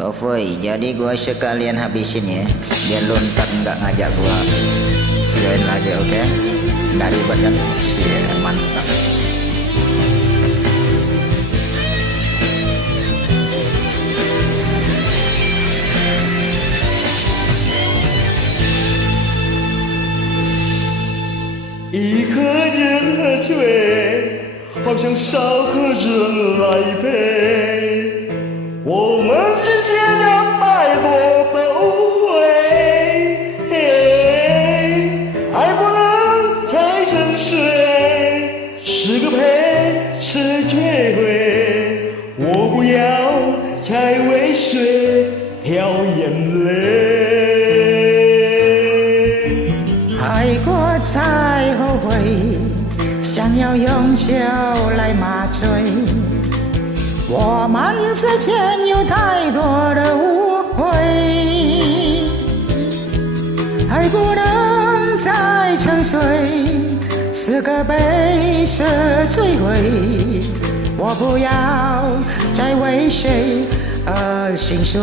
Kofoi, jadi gua sekalian habisin ya. Biar lu ntar nggak ngajak gua join lagi, oke? Nggak ribet kan? Mantap.一颗人的嘴，好像少个人来陪。我们之间有太多的误会，爱不能太沉睡，是个陪，是绝会。我不要再为谁掉眼泪。爱过才后悔，想要用酒来麻醉。我们之间有太多的误会，爱不能再沉睡，是个悲，是罪悔。我不要再为谁而心碎。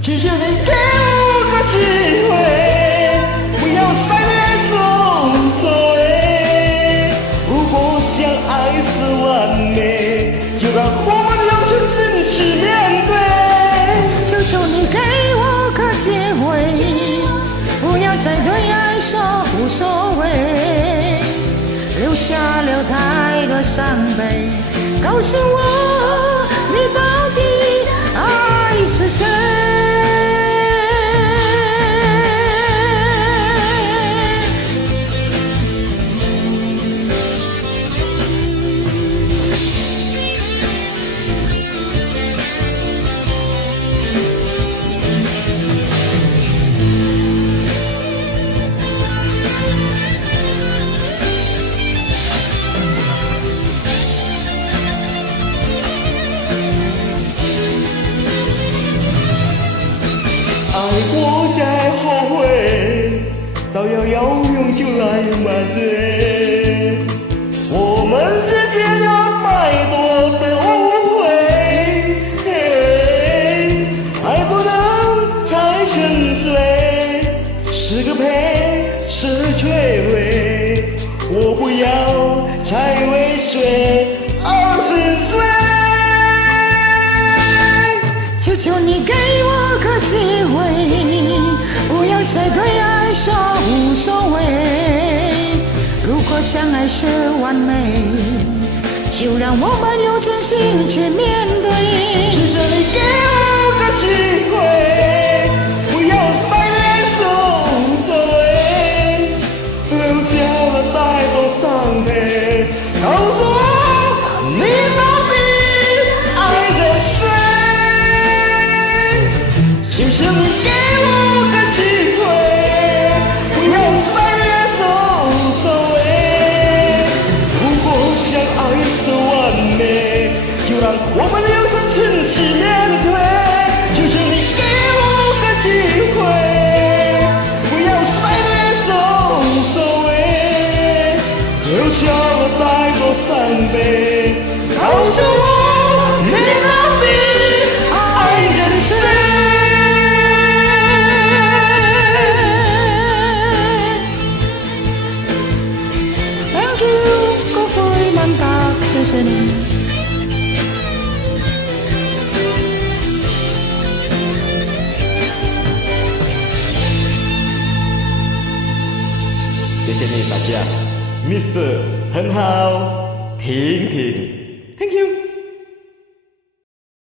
谢谢你给我个机会，不要再略送所谓。如果相爱是完美，就让我们用真心去面对。求求你给我个机会，不要再对爱说无所谓，留下了太多伤悲。告诉我，你到底爱是谁？爱过再后悔，早要用酒来麻醉。我们之间有太多的误会，爱不能太深邃，是个陪，是绝会。我不要再为谁而心碎。求求你给我个机会，不要再对爱说无所谓。如果相爱是完美，就让我们用真心去面对。谢谢你给我个机会，不要再略送所谓，留下了太多伤悲。告诉我，你到底爱着谁？谢谢你给我个机会，不要再略送所谓。如果相爱是完美，就让我们用真情去面对。求求你给我个机会，不要再略送所谓，留下了太多伤悲。告诉我，你到底爱着谁？Thank you， Kofoi mantap， 谢谢你。谢谢你大家，Mr. 很好，婷婷 ，Thank you。